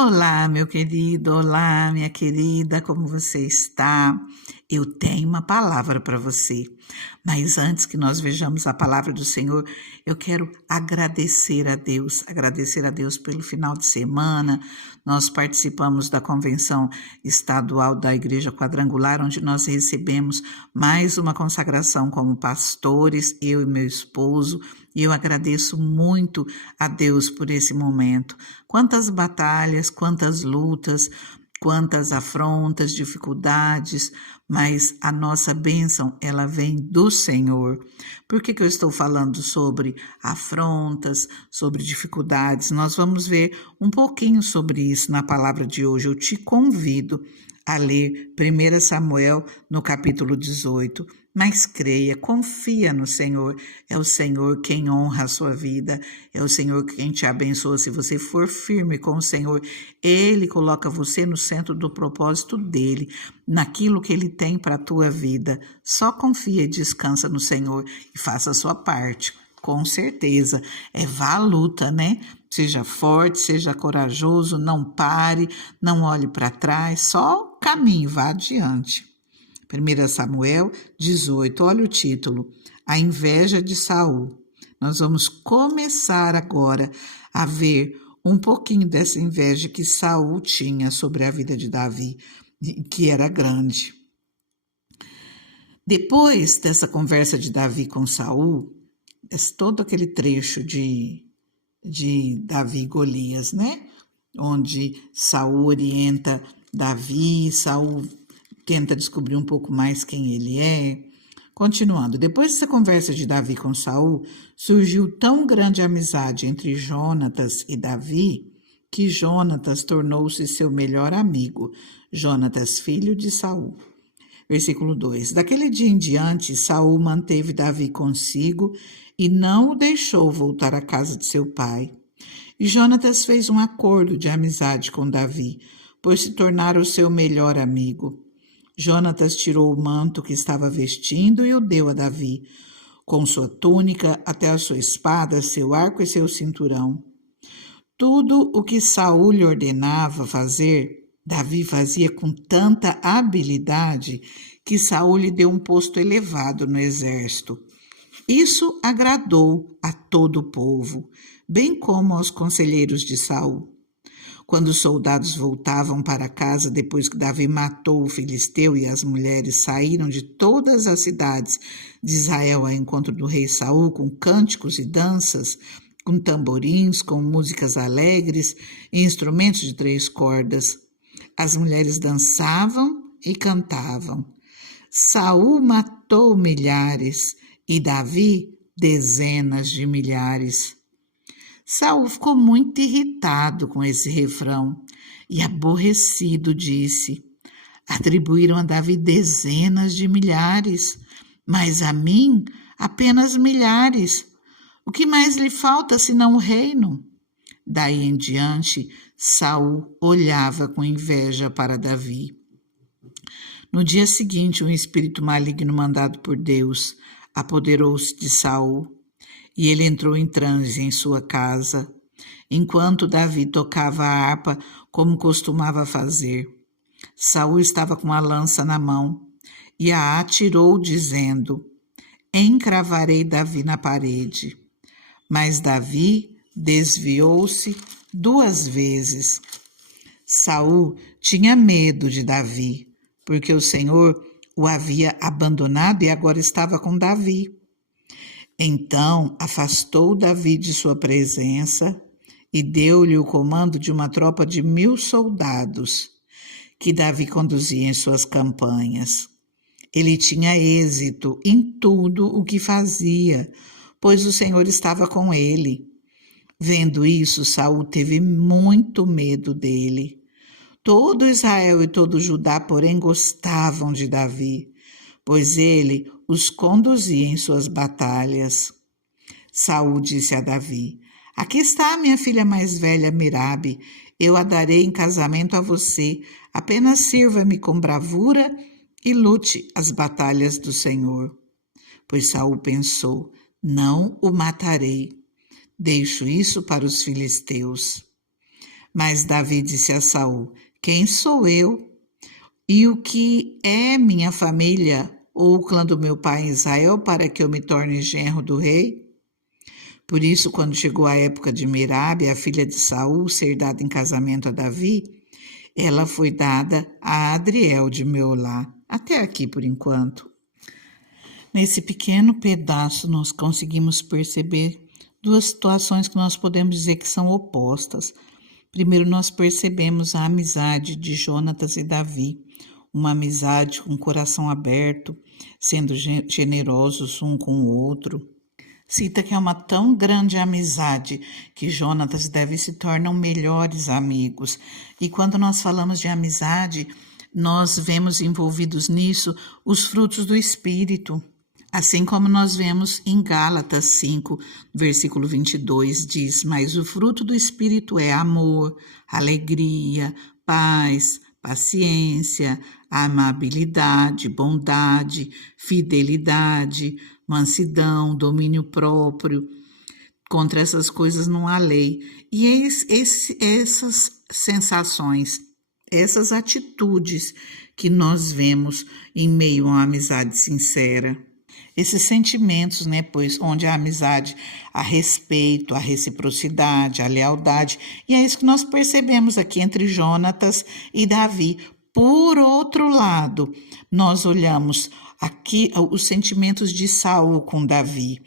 Olá, meu querido, olá, minha querida, como você está? Eu tenho uma palavra para você, mas antes que nós vejamos a palavra do Senhor, eu quero agradecer a Deus pelo final de semana. Nós participamos da convenção estadual da Igreja Quadrangular, onde nós recebemos mais uma consagração como pastores, eu e meu esposo, e eu agradeço muito a Deus por esse momento. Quantas batalhas, quantas lutas, quantas afrontas, dificuldades, mas a nossa bênção, ela vem do Senhor. Por que eu estou falando sobre afrontas, sobre dificuldades? Nós vamos ver um pouquinho sobre isso na palavra de hoje. Eu te convido a ler 1 Samuel no capítulo 18. Mas creia, confia no Senhor. É o Senhor quem honra a sua vida, é o Senhor quem te abençoa. Se você for firme com o Senhor, Ele coloca você no centro do propósito dEle, naquilo que Ele tem para a tua vida. Só confia e descansa no Senhor e faça a sua parte. Com certeza, vá à luta, né? Seja forte, seja corajoso, não pare, não olhe para trás, só caminhe, vá adiante. 1 Samuel 18, olha o título, A Inveja de Saul. Nós vamos começar agora a ver um pouquinho dessa inveja que Saul tinha sobre a vida de Davi, que era grande. Depois dessa conversa de Davi com Saul, todo aquele trecho de Davi e Golias, né? Onde Saul orienta Davi, Saul tenta descobrir um pouco mais quem ele é. Continuando, depois dessa conversa de Davi com Saul, surgiu tão grande amizade entre Jonatas e Davi que Jonatas tornou-se seu melhor amigo, Jonatas, filho de Saul. Versículo 2. Daquele dia em diante, Saul manteve Davi consigo e não o deixou voltar à casa de seu pai. E Jonatas fez um acordo de amizade com Davi, pois se tornara o seu melhor amigo. Jonatas tirou o manto que estava vestindo e o deu a Davi, com sua túnica até a sua espada, seu arco e seu cinturão. Tudo o que Saul lhe ordenava fazer, Davi fazia com tanta habilidade que Saul lhe deu um posto elevado no exército. Isso agradou a todo o povo, bem como aos conselheiros de Saul. Quando os soldados voltavam para casa depois que Davi matou o filisteu e as mulheres saíram de todas as cidades de Israel ao encontro do rei Saul com cânticos e danças, com tamborins, com músicas alegres e instrumentos de 3 cordas. As mulheres dançavam e cantavam. Saul matou milhares e Davi dezenas de milhares. Saul ficou muito irritado com esse refrão e aborrecido disse: atribuíram a Davi dezenas de milhares, mas a mim apenas milhares. O que mais lhe falta senão o reino? Daí em diante, Saul olhava com inveja para Davi. No dia seguinte, um espírito maligno mandado por Deus apoderou-se de Saul e ele entrou em transe em sua casa, enquanto Davi tocava a harpa como costumava fazer. Saul estava com a lança na mão e a atirou, dizendo: encravarei Davi na parede. Mas Davi desviou-se 2 vezes. Saul tinha medo de Davi, porque o Senhor o havia abandonado e agora estava com Davi. Então afastou Davi de sua presença e deu-lhe o comando de uma tropa de 1000 soldados que Davi conduzia em suas campanhas. Ele tinha êxito em tudo o que fazia, pois o Senhor estava com ele. Vendo isso, Saul teve muito medo dele. Todo Israel e todo Judá, porém, gostavam de Davi, pois ele os conduzia em suas batalhas. Saul disse a Davi: aqui está a minha filha mais velha, Merabe. Eu a darei em casamento a você. Apenas sirva-me com bravura e lute as batalhas do Senhor. Pois Saul pensou: não o matarei. Deixo isso para os filisteus. Mas Davi disse a Saul: Quem sou eu? E o que é minha família ou o clã do meu pai Israel para que eu me torne genro do rei? Por isso, quando chegou a época de Merabe, a filha de Saul, ser dada em casamento a Davi, ela foi dada a Adriel de Meolá. Até aqui por enquanto. Nesse pequeno pedaço, nós conseguimos perceber duas situações que nós podemos dizer que são opostas. Primeiro, nós percebemos a amizade de Jonatas e Davi, uma amizade com o coração aberto, sendo generosos um com o outro. Cita que é uma tão grande amizade que Jonatas e Davi se tornam melhores amigos. E quando nós falamos de amizade, nós vemos envolvidos nisso os frutos do Espírito. Assim como nós vemos em Gálatas 5, versículo 22, diz: Mas o fruto do Espírito é amor, alegria, paz, paciência, amabilidade, bondade, fidelidade, mansidão, domínio próprio. Contra essas coisas não há lei. E essas sensações, essas atitudes que nós vemos em meio a uma amizade sincera. Esses sentimentos, né, pois onde a amizade, a respeito, a reciprocidade, a lealdade, e é isso que nós percebemos aqui entre Jonatas e Davi. Por outro lado, nós olhamos aqui os sentimentos de Saul com Davi.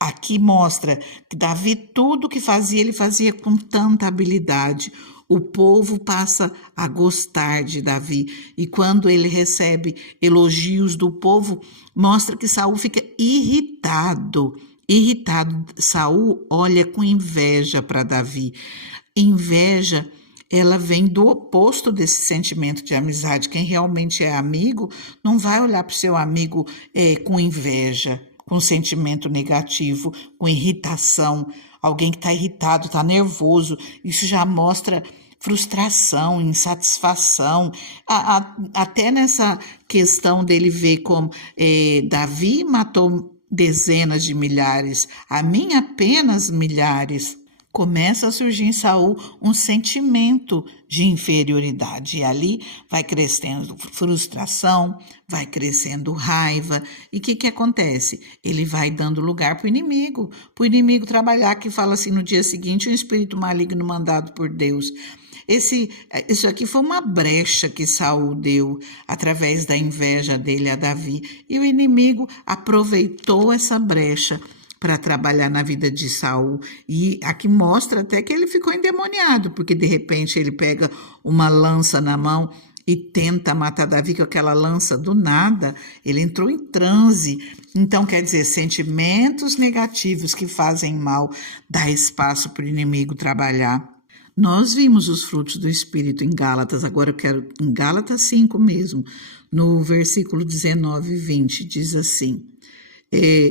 Aqui mostra que Davi, tudo que fazia, ele fazia com tanta habilidade. O povo passa a gostar de Davi e quando ele recebe elogios do povo, mostra que Saul fica irritado. Saul olha com inveja para Davi. Inveja, ela vem do oposto desse sentimento de amizade. Quem realmente é amigo não vai olhar para o seu amigo com inveja, com sentimento negativo, com irritação. Alguém que está irritado, está nervoso, isso já mostra frustração, insatisfação, até nessa questão dele ver como Davi matou dezenas de milhares, a mim apenas milhares. Começa a surgir em Saul um sentimento de inferioridade e ali vai crescendo frustração, vai crescendo raiva e o que acontece? Ele vai dando lugar para o inimigo trabalhar, que fala assim no dia seguinte, um espírito maligno mandado por Deus. Isso aqui foi uma brecha que Saul deu através da inveja dele a Davi e o inimigo aproveitou essa brecha para trabalhar na vida de Saul. E aqui mostra até que ele ficou endemoniado, porque de repente ele pega uma lança na mão e tenta matar Davi com aquela lança do nada. Ele entrou em transe. Então, quer dizer, sentimentos negativos que fazem mal, dá espaço para o inimigo trabalhar. Nós vimos os frutos do Espírito em Gálatas, agora eu quero em Gálatas 5 mesmo, no versículo 19 e 20, diz assim...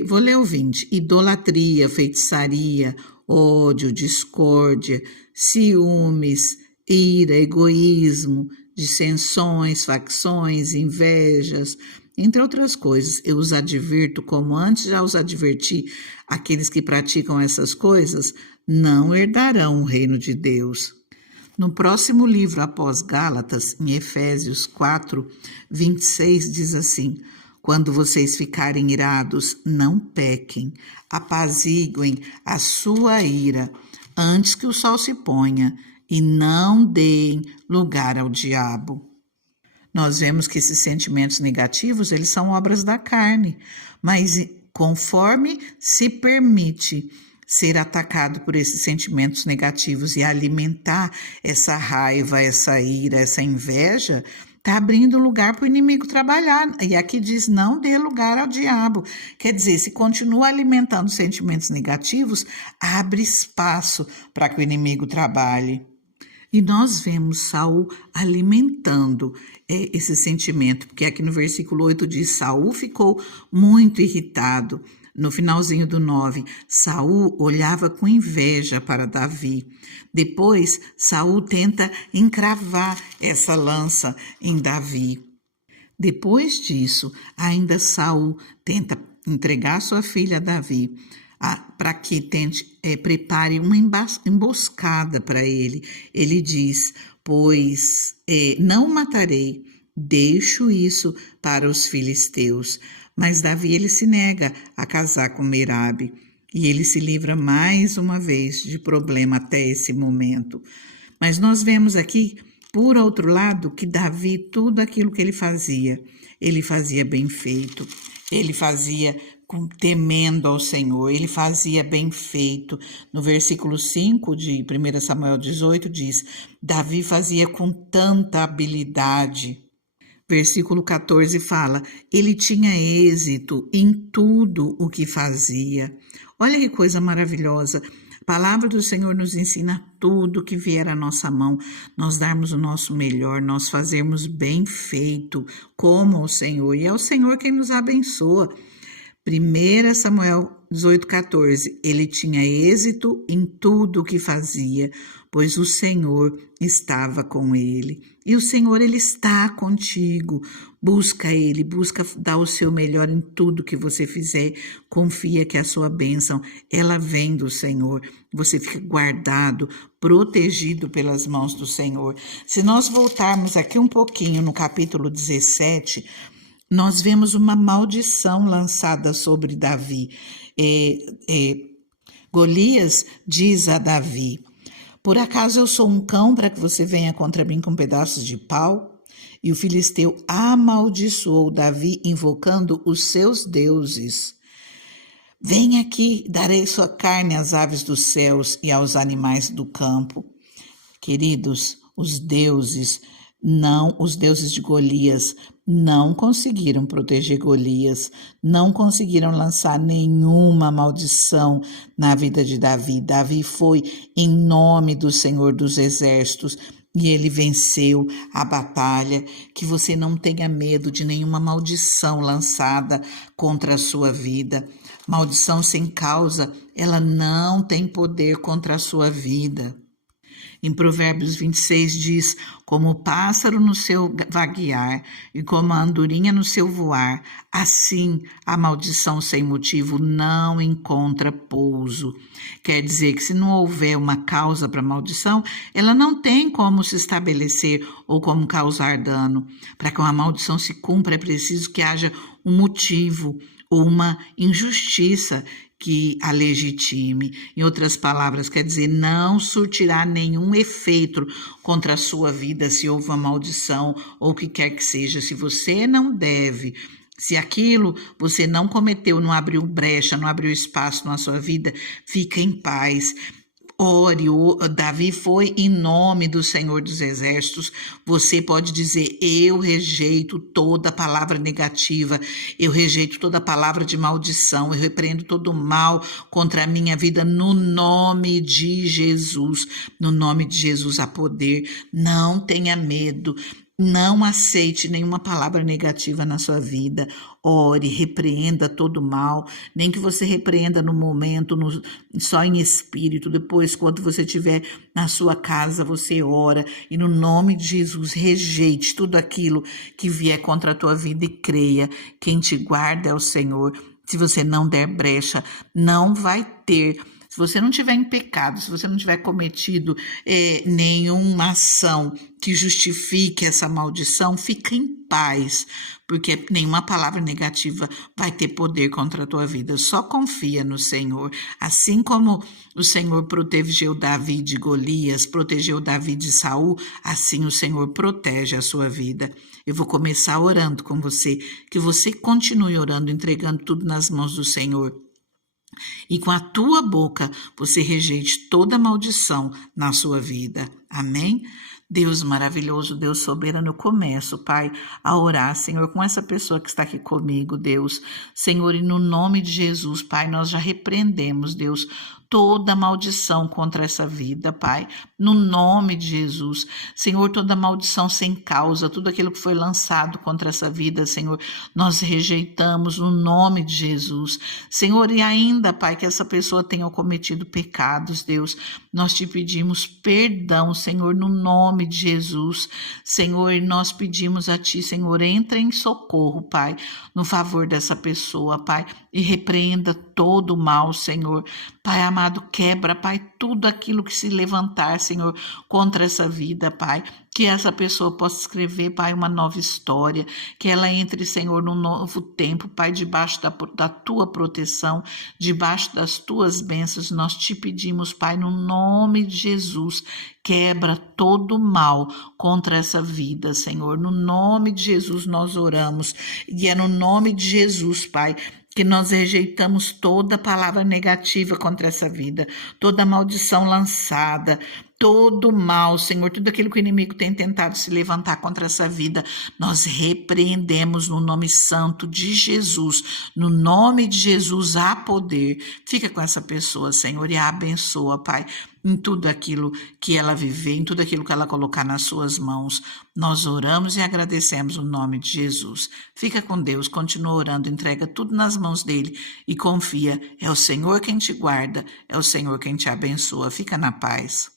vou ler o 20. Idolatria, feitiçaria, ódio, discórdia, ciúmes, ira, egoísmo, dissensões, facções, invejas, entre outras coisas. Eu os advirto, como antes já os adverti, aqueles que praticam essas coisas não herdarão o reino de Deus. No próximo livro após Gálatas, em Efésios 4, 26, diz assim: Quando vocês ficarem irados, não pequem, apaziguem a sua ira antes que o sol se ponha e não deem lugar ao diabo. Nós vemos que esses sentimentos negativos, eles são obras da carne, mas conforme se permite ser atacado por esses sentimentos negativos e alimentar essa raiva, essa ira, essa inveja, está abrindo lugar para o inimigo trabalhar. E aqui diz, não dê lugar ao diabo. Quer dizer, se continua alimentando sentimentos negativos, abre espaço para que o inimigo trabalhe. E nós vemos Saul alimentando esse sentimento, porque aqui no versículo 8 diz, Saul ficou muito irritado. No finalzinho do 9, Saul olhava com inveja para Davi. Depois, Saul tenta encravar essa lança em Davi. Depois disso, ainda Saul tenta entregar sua filha a Davi. para que prepare uma emboscada para ele. Ele diz: pois não matarei, deixo isso para os filisteus. Mas Davi ele se nega a casar com Merabe e ele se livra mais uma vez de problema até esse momento. Mas nós vemos aqui, por outro lado, que Davi, tudo aquilo que ele fazia bem feito, ele fazia temendo ao Senhor, ele fazia bem feito. No versículo 5 de 1 Samuel 18 diz: Davi fazia com tanta habilidade. Versículo 14 fala: ele tinha êxito em tudo o que fazia. Olha que coisa maravilhosa. A palavra do Senhor nos ensina tudo que vier à nossa mão, nós darmos o nosso melhor, nós fazermos bem feito como o Senhor. E é o Senhor quem nos abençoa. 1 Samuel 18,14, ele tinha êxito em tudo o que fazia, pois o Senhor estava com ele. E o Senhor, ele está contigo. Busca ele, busca dar o seu melhor em tudo que você fizer. Confia que a sua bênção, ela vem do Senhor. Você fica guardado, protegido pelas mãos do Senhor. Se nós voltarmos aqui um pouquinho no capítulo 17, nós vemos uma maldição lançada sobre Davi. Golias diz a Davi: por acaso eu sou um cão para que você venha contra mim com pedaços de pau? E o filisteu amaldiçoou Davi, invocando os seus deuses. Vem aqui, darei sua carne às aves dos céus e aos animais do campo. Queridos, os deuses de Golias não conseguiram proteger Golias, não conseguiram lançar nenhuma maldição na vida de Davi. Davi foi em nome do Senhor dos Exércitos e ele venceu a batalha. Que você não tenha medo de nenhuma maldição lançada contra a sua vida. Maldição sem causa, ela não tem poder contra a sua vida. Em Provérbios 26 diz: como o pássaro no seu vaguear e como a andorinha no seu voar, assim a maldição sem motivo não encontra pouso. Quer dizer que se não houver uma causa para a maldição, ela não tem como se estabelecer ou como causar dano. Para que uma maldição se cumpra, é preciso que haja um motivo ou uma injustiça que a legitime. Em outras palavras, quer dizer, não surtirá nenhum efeito contra a sua vida se houve uma maldição ou o que quer que seja. Se você não deve, se aquilo você não cometeu, não abriu brecha, não abriu espaço na sua vida, fica em paz. Ore, Davi foi em nome do Senhor dos Exércitos. Você pode dizer: eu rejeito toda palavra negativa, eu rejeito toda palavra de maldição, eu repreendo todo mal contra a minha vida no nome de Jesus. No nome de Jesus há poder. Não tenha medo. Não aceite nenhuma palavra negativa na sua vida. Ore, repreenda todo mal, nem que você repreenda no momento, só em espírito. Depois, quando você estiver na sua casa, você ora e no nome de Jesus rejeite tudo aquilo que vier contra a tua vida e creia. Quem te guarda é o Senhor. Se você não der brecha, não vai ter. Se você não tiver em pecado, se você não tiver cometido nenhuma ação que justifique essa maldição, fica em paz, porque nenhuma palavra negativa vai ter poder contra a tua vida. Só confia no Senhor. Assim como o Senhor protegeu Davi de Golias, protegeu Davi de Saul, assim o Senhor protege a sua vida. Eu vou começar orando com você, que você continue orando, entregando tudo nas mãos do Senhor. E com a tua boca você rejeite toda maldição na sua vida. Amém? Deus maravilhoso, Deus soberano, eu começo, Pai, a orar, Senhor, com essa pessoa que está aqui comigo, Deus. Senhor, e no nome de Jesus, Pai, nós já repreendemos, Deus, toda maldição contra essa vida, Pai, no nome de Jesus. Senhor, toda maldição sem causa, tudo aquilo que foi lançado contra essa vida, Senhor, nós rejeitamos no nome de Jesus. Senhor, e ainda, Pai, que essa pessoa tenha cometido pecados, Deus, nós te pedimos perdão, Senhor, no nome de Jesus. Senhor, nós pedimos a Ti, Senhor, entra em socorro, Pai, no favor dessa pessoa, Pai, e repreenda todo o mal, Senhor. Pai amado, quebra, Pai, tudo aquilo que se levantar, Senhor, contra essa vida, Pai. Que essa pessoa possa escrever, Pai, uma nova história, que ela entre, Senhor, num novo tempo, Pai, debaixo da tua proteção, debaixo das tuas bênçãos. Nós te pedimos, Pai, no nome de Jesus, quebra todo o mal contra essa vida, Senhor. No nome de Jesus nós oramos, e é no nome de Jesus, Pai, que nós rejeitamos toda palavra negativa contra essa vida, toda maldição lançada, todo mal, Senhor, tudo aquilo que o inimigo tem tentado se levantar contra essa vida, nós repreendemos no nome santo de Jesus. No nome de Jesus há poder. Fica com essa pessoa, Senhor, e a abençoa, Pai, em tudo aquilo que ela viver, em tudo aquilo que ela colocar nas suas mãos. Nós oramos e agradecemos o nome de Jesus. Fica com Deus, continua orando, entrega tudo nas mãos dele e confia. É o Senhor quem te guarda, é o Senhor quem te abençoa. Fica na paz.